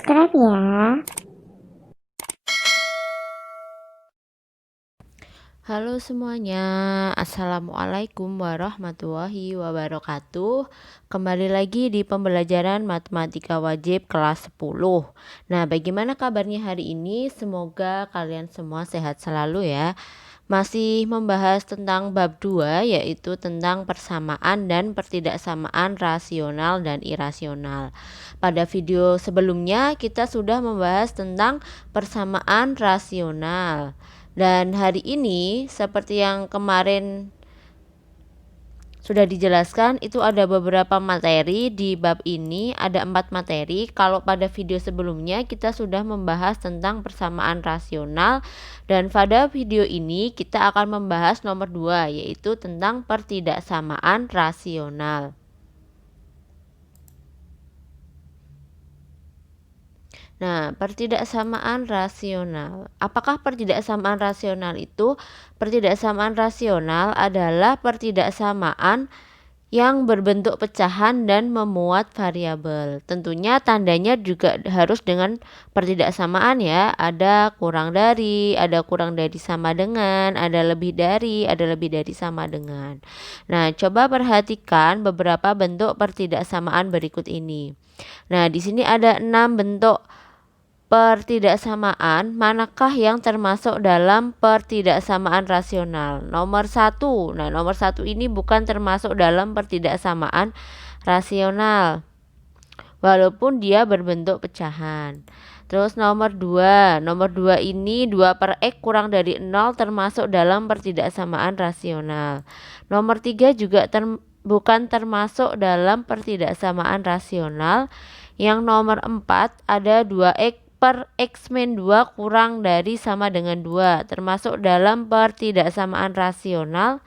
subscribe ya. Halo semuanya, Assalamualaikum warahmatullahi wabarakatuh. Kembali lagi di pembelajaran matematika wajib kelas 10. Nah, bagaimana kabarnya hari ini? Semoga kalian semua sehat selalu ya. Masih membahas tentang bab 2, yaitu tentang persamaan dan pertidaksamaan rasional dan irasional. Pada video sebelumnya kita sudah membahas tentang persamaan rasional. Dan hari ini seperti yang kemarin sudah dijelaskan, itu ada beberapa materi di bab ini, ada 4 materi. Kalau pada video sebelumnya kita sudah membahas tentang persamaan rasional, dan pada video ini kita akan membahas nomor 2, yaitu tentang pertidaksamaan rasional. Nah, pertidaksamaan rasional. Apakah pertidaksamaan rasional itu? Pertidaksamaan rasional adalah pertidaksamaan yang berbentuk pecahan dan memuat variabel. Tentunya tandanya juga harus dengan pertidaksamaan ya. Ada kurang dari sama dengan, ada lebih dari sama dengan. Nah, coba perhatikan beberapa bentuk pertidaksamaan berikut ini. Nah, di sini ada 6 bentuk pertidaksamaan. Manakah yang termasuk dalam pertidaksamaan rasional? Nomor 1. Nah, nomor 1 ini bukan termasuk dalam pertidaksamaan rasional, walaupun dia berbentuk pecahan. Terus nomor 2. Nomor 2 ini 2 per X kurang dari 0 termasuk dalam pertidaksamaan rasional. Nomor 3 juga bukan termasuk dalam pertidaksamaan rasional. Yang nomor 4 ada 2X per X min 2 kurang dari sama dengan 2 termasuk dalam pertidaksamaan rasional.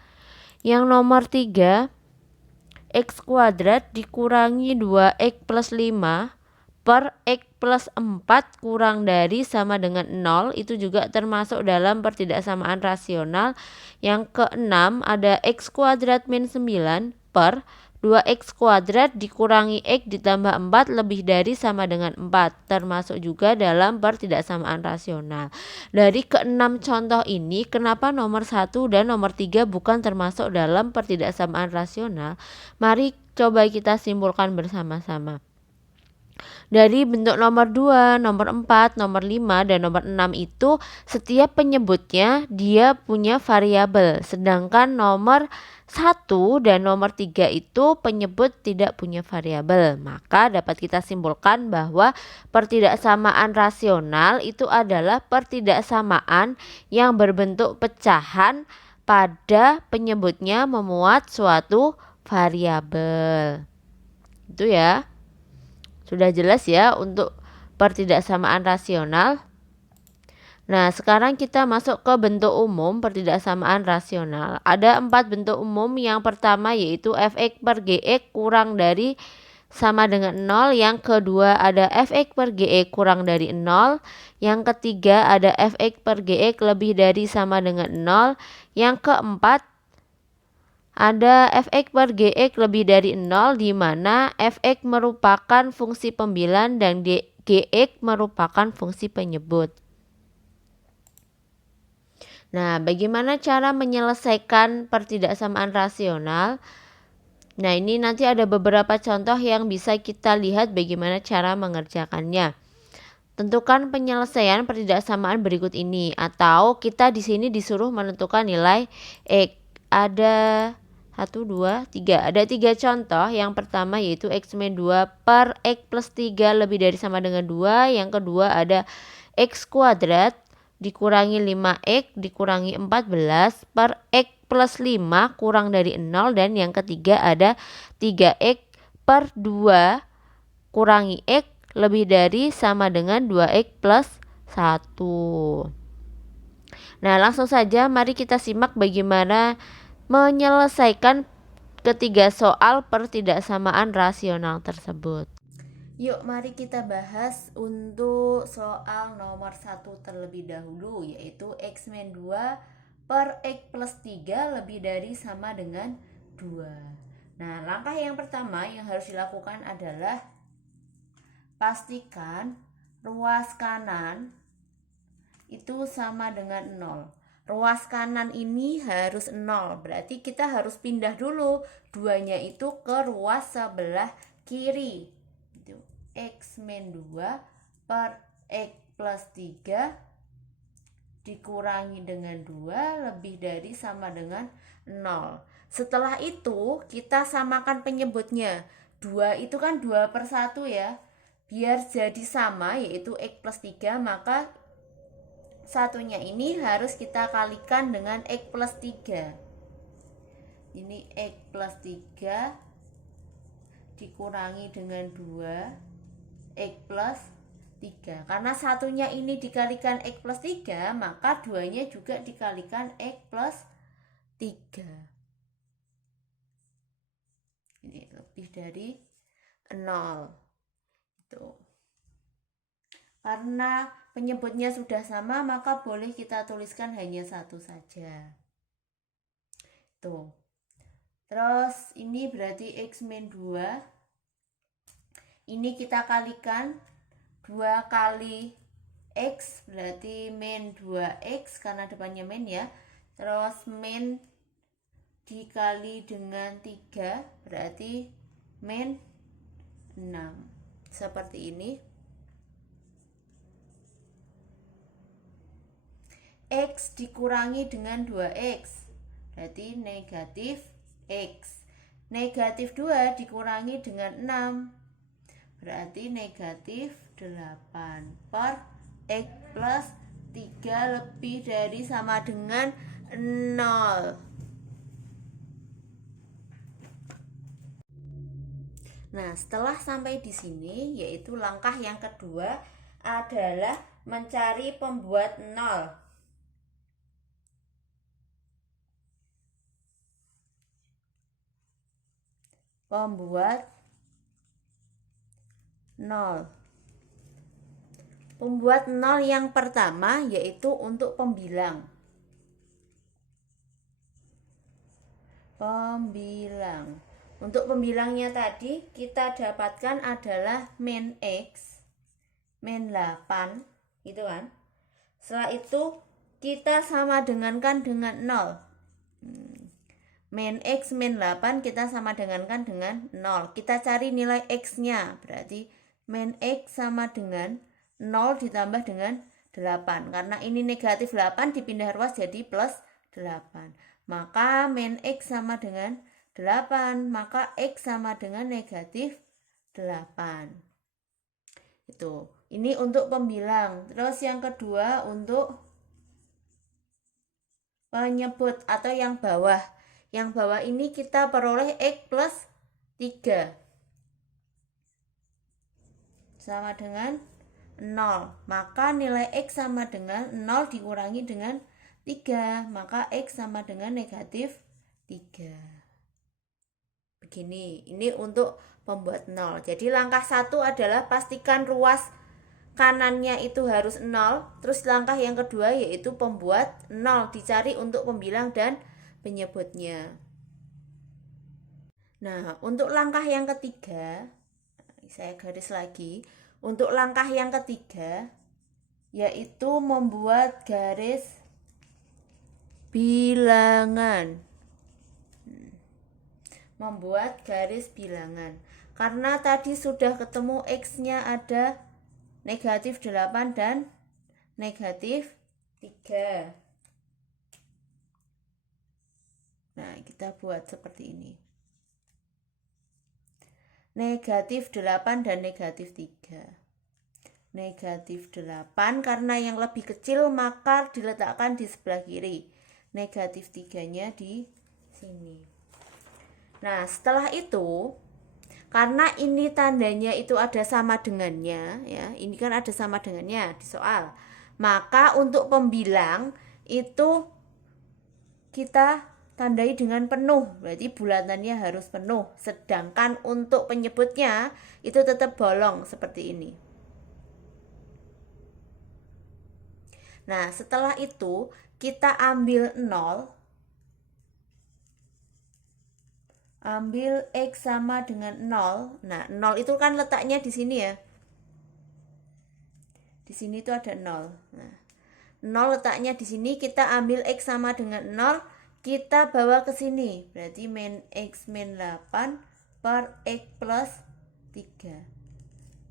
Yang nomor 3, X kuadrat dikurangi 2X plus 5 per X plus 4 kurang dari sama dengan 0, itu juga termasuk dalam pertidaksamaan rasional. Yang keenam ada X kuadrat min 9 per 2X kuadrat dikurangi X ditambah 4 lebih dari sama dengan 4, termasuk juga dalam pertidaksamaan rasional. Dari keenam contoh ini, kenapa nomor 1 dan nomor 3 bukan termasuk dalam pertidaksamaan rasional? Mari coba kita simpulkan bersama-sama. Dari bentuk nomor 2, nomor 4, nomor 5, dan nomor 6 itu setiap penyebutnya dia punya variabel. Sedangkan nomor 1 dan nomor 3 itu penyebut tidak punya variabel. Maka dapat kita simpulkan bahwa pertidaksamaan rasional itu adalah pertidaksamaan yang berbentuk pecahan pada penyebutnya memuat suatu variabel. Itu ya. Sudah jelas ya untuk pertidaksamaan rasional. Nah, sekarang kita masuk ke bentuk umum pertidaksamaan rasional. Ada 4 bentuk umum. Yang pertama yaitu fx per gx kurang dari sama dengan 0. Yang kedua ada fx per gx kurang dari 0. Yang ketiga ada fx per gx lebih dari sama dengan 0. Yang keempat ada fx per gx lebih dari 0, di mana fx merupakan fungsi pembilan dan gx merupakan fungsi penyebut. Nah, bagaimana cara menyelesaikan pertidaksamaan rasional? Nah, ini nanti ada beberapa contoh yang bisa kita lihat bagaimana cara mengerjakannya. Tentukan penyelesaian pertidaksamaan berikut ini, atau kita di sini disuruh menentukan nilai X. Ada 1, 2, 3. Ada 3 contoh. Yang pertama yaitu X min 2 per X plus 3 lebih dari sama dengan 2. Yang kedua ada X kuadrat dikurangi 5X dikurangi 14 per X plus 5 kurang dari 0. Dan yang ketiga ada 3X per 2 kurangi X lebih dari sama dengan 2X plus 1. Nah, langsung saja mari kita simak bagaimana menyelesaikan ketiga soal pertidaksamaan rasional tersebut. Yuk, mari kita bahas untuk soal nomor 1 terlebih dahulu, yaitu X min 2 per X plus 3 lebih dari sama dengan 2. Nah, langkah yang pertama yang harus dilakukan adalah pastikan ruas kanan itu sama dengan 0. Ruas kanan ini harus 0, berarti kita harus pindah dulu 2-nya itu ke ruas sebelah kiri. Itu X min 2 per X plus 3 dikurangi dengan 2 lebih dari sama dengan 0. Setelah itu kita samakan penyebutnya. 2 itu kan 2/1 ya. Biar jadi sama yaitu X plus 3, maka satunya ini harus kita kalikan dengan X plus 3. Ini X plus 3 dikurangi dengan 2 X plus 3. Karena satunya ini dikalikan X plus 3, maka 2-nya juga dikalikan X plus 3. Ini lebih dari 0. Itu. Karena penyebutnya sudah sama, maka boleh kita tuliskan hanya satu saja. Tuh. Terus ini berarti X min 2. Ini kita kalikan 2 kali X berarti min 2X karena depannya min ya. Terus min dikali dengan 3 berarti min 6. Seperti ini. X dikurangi dengan 2X berarti negatif X. Negatif 2 dikurangi dengan 6 berarti negatif 8 per X plus 3 lebih dari sama dengan 0. Nah, setelah sampai di sini, yaitu langkah yang kedua adalah mencari pembuat 0. Pembuat 0. Pembuat 0 yang pertama yaitu untuk pembilang. Pembilang. Untuk pembilangnya tadi kita dapatkan adalah min X, min 8, gitu kan. Setelah itu kita sama dengankan dengan 0. Min X min 8 kita sama dengankan dengan 0. Kita cari nilai X-nya. Berarti min X sama dengan 0 ditambah dengan 8. Karena ini negatif 8 dipindah ruas jadi plus 8. Maka min X sama dengan 8. Maka X sama dengan negatif 8. Itu. Ini untuk pembilang. Terus yang kedua untuk penyebut atau yang bawah. Yang bawah ini kita peroleh X plus 3 sama dengan 0. Maka nilai X sama dengan 0 dikurangi dengan 3. Maka X sama dengan negatif 3. Begini, ini untuk pembuat 0. Jadi langkah 1 adalah pastikan ruas kanannya itu harus 0. Terus langkah yang kedua yaitu pembuat 0. Dicari untuk pembilang dan penyebutnya. Nah, untuk langkah yang ketiga, saya garis lagi. Untuk langkah yang ketiga, yaitu membuat garis bilangan. Membuat garis bilangan. Karena tadi sudah ketemu X-nya ada negatif 8 dan negatif 3. Nah, kita buat seperti ini. Negatif 8 dan negatif 3. Negatif 8 karena yang lebih kecil maka diletakkan di sebelah kiri. Negatif 3-nya di sini. Nah, setelah itu karena ini tandanya itu ada sama dengannya ya. Ini kan ada sama dengannya di soal. Maka untuk pembilang itu kita tandai dengan penuh, berarti bulatannya harus penuh. Sedangkan untuk penyebutnya itu tetap bolong seperti ini. Nah, setelah itu kita ambil 0. Ambil X sama dengan 0. Nah, 0 itu kan letaknya di sini ya. Di sini tuh ada 0. Nah, 0 letaknya di sini, kita ambil X sama dengan 0, kita bawa ke sini. Berarti min X min 8 per X plus 3.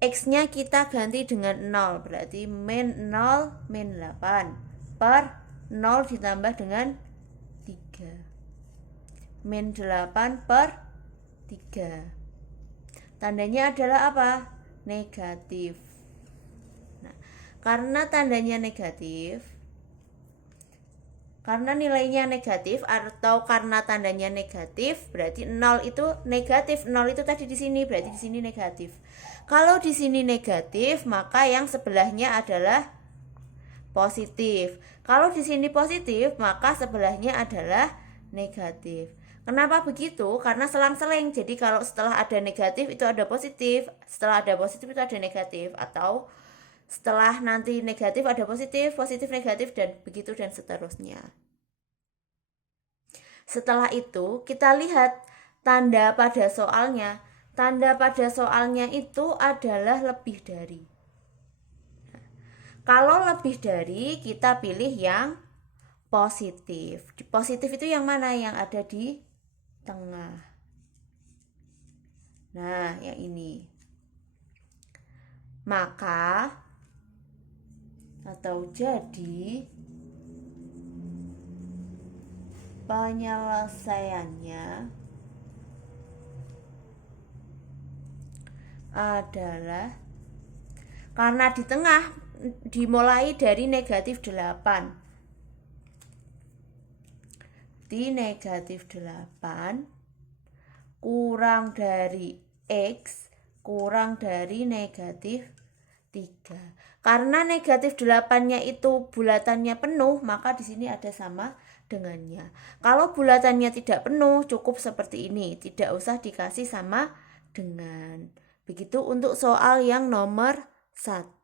X-nya kita ganti dengan 0, berarti min 0 min 8 per 0 ditambah dengan 3. Min 8 per 3. Tandanya adalah apa? Negatif. Nah, karena tandanya negatif, karena nilainya negatif atau karena tandanya negatif, berarti 0 itu negatif. 0 itu tadi di sini, berarti di sini negatif. Kalau di sini negatif, maka yang sebelahnya adalah positif. Kalau di sini positif, maka sebelahnya adalah negatif. Kenapa begitu? Karena selang-seling. Jadi kalau setelah ada negatif itu ada positif, setelah ada positif itu ada negatif, atau setelah nanti negatif ada positif, positif negatif, dan begitu dan seterusnya. Setelah itu kita lihat tanda pada soalnya. Tanda pada soalnya itu adalah lebih dari. Kalau lebih dari, kita pilih yang positif. Positif itu yang mana? Yang ada di tengah. Nah, yang ini. Maka atau jadi penyelesaiannya adalah, karena di tengah dimulai dari negatif 8. Di negatif 8 kurang dari X kurang dari negatif 3. Karena negatif 8-nya itu bulatannya penuh, maka di sini ada sama dengannya. Kalau bulatannya tidak penuh, cukup seperti ini, tidak usah dikasih sama dengan. Begitu untuk soal yang nomor 1.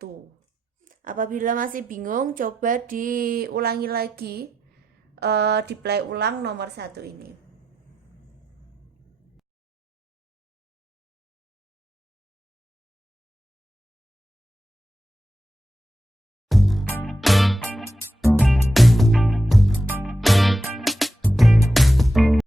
Apabila masih bingung, coba diulangi lagi, di play ulang nomor 1 ini.